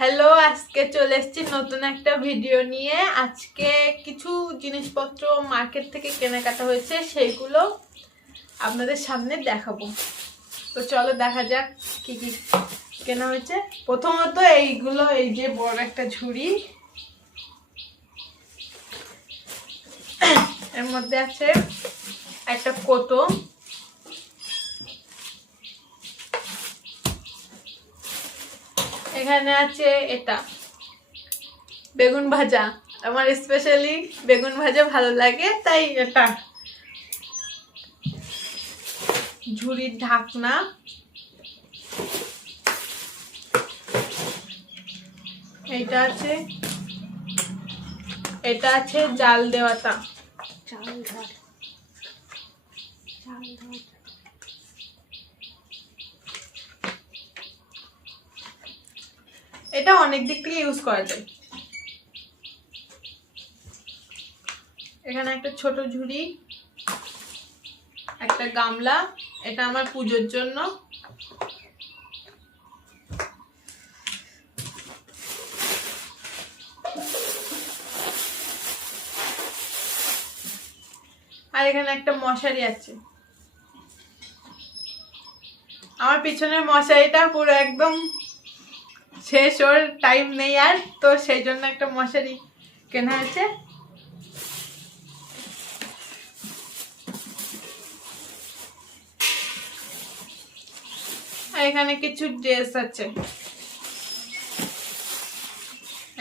Hello, আজকে চলে এসেছি নতুন একটা ভিডিও নিয়ে। আজকে কিছু জিনিসপত্র মার্কেট থেকে কেনাকাটা হয়েছে, সেইগুলো আপনাদের সামনে দেখাবো। তো চলো দেখা যাক কি কি কেনা হয়েছে। প্রথমত এইগুলো, এই যে বড় একটা ঝুড়ি, এর মধ্যে আছে একটা কোটো, এখানে আছে এটা বেগুন ভাজা। আমার স্পেশালি বেগুন ভাজা ভালো লাগে, তাই এটা। ঝুড়ির ঢাকনা, এটা আছে, এটা আছে জাল দেওয়াটা, এটা অনেক দিক থেকে ইউজ করা যায়। এখানে একটা ছোট ঝুড়ি, একটা গামলা, এটা আমার পুজোর জন্য। আর এখানে একটা মশারি আছে। আমার পিছনের মশারিটা পুরো একদম শেষ, ওর টাইম নেই আর, তো সেই জন্য একটা মশারি কেনা হয়েছে। আর এখানে কিছু ড্রেস আছে,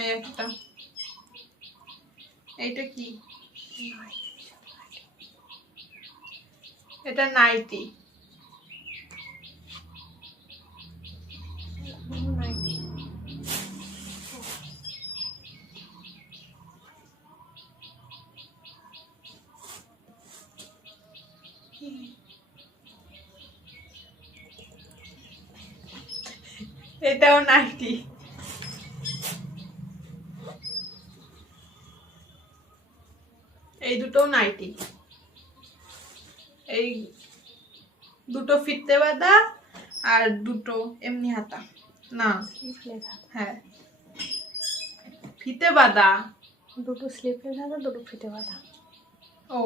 এই একটা, এইটা কি, এটা নাইটি। এটাও নাইটি। এই দুটো নাইটি, এই দুটো ফিতে বাঁধা আর দুটো এমনি হাতা, না হ্যাঁ ফিতে বাঁধা, দুটো স্লিপলেস আছে, দুটো ফিতে বাঁধা। ও